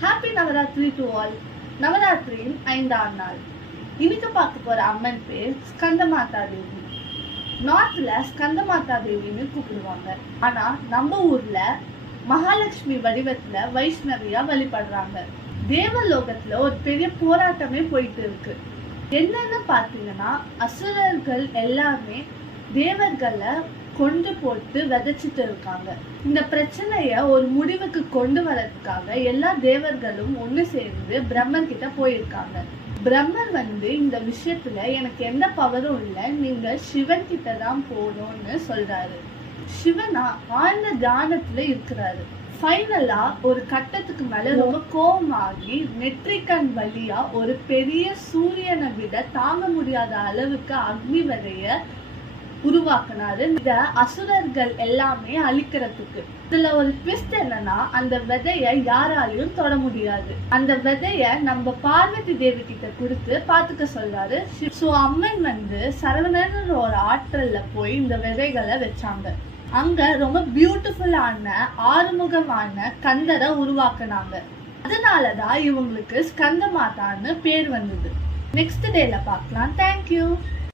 Happy Navaratri to all. நவராத்திரியின் 5ஆம் நாள். இன்னைக்கு பார்க்க போற அம்மன் பேர் ஸ்கந்தமாதா தேவி. நார்த்ல ஸ்கந்தமாதா தேவின்னு கூப்பிடுவாங்க. ஆனா நம்ம ஊர்ல மகாலட்சுமி வடிவத்துல வைஷ்ணவியா வழிபடுறாங்க. தேவலோகத்துல ஒரு பெரிய போராட்டமே போயிட்டு இருக்கு. என்னன்னு பாத்தீங்கன்னா, அசுரர்கள் எல்லாமே தேவர்களை கொண்டு போட்டு விதைச்சிட்டு இருக்காங்க. இந்த பிரச்சனைய ஒரு முடிவுக்கு கொண்டு வரதுக்காக எல்லா தேவர்களும் ஒண்ணு சேர்ந்து பிரம்மர் கிட்ட போயிருக்காங்க. பிரம்மர் இந்த விஷயத்துல எனக்கு எந்த பவரும் இல்லை, நீங்க சிவன் கிட்ட தான் போகணும்னு சொல்றாரு. சிவனா ஆழ்ந்த தியானத்துல இருக்கிறாரு. ஃபைனலா ஒரு கட்டத்துக்கு மேல ரொம்ப கோபமாகி நெற்றிக்கண் வழியா ஒரு பெரிய சூரியனை விட தாங்க முடியாத அளவுக்கு அக்னி விதைய உருவாக்குனாரு. இந்த அசுரர்கள் எல்லாமே அழிக்கிறதுக்கு. இதுல ஒரு ட்விஸ்ட் என்னன்னா, அந்த விதைய யாராலையும் தொட முடியாது. அந்த விதைய நம்ம பார்வதி தேவி கிட்ட கொடுத்து பாத்துக்க சொல்றாரு. சோ அம்மன் சரவணன் ஒரு ஆற்றல்ல போய் இந்த விதைகளை வச்சாங்க. அங்க ரொம்ப பியூட்டிஃபுல்லான ஆறுமுகமான கந்தரை உருவாக்குனாங்க. அதனாலதான் இவங்களுக்கு ஸ்கந்தமாதான்னு பேர் வந்தது. நெக்ஸ்ட் டேல பார்க்கலாம். தேங்க்யூ.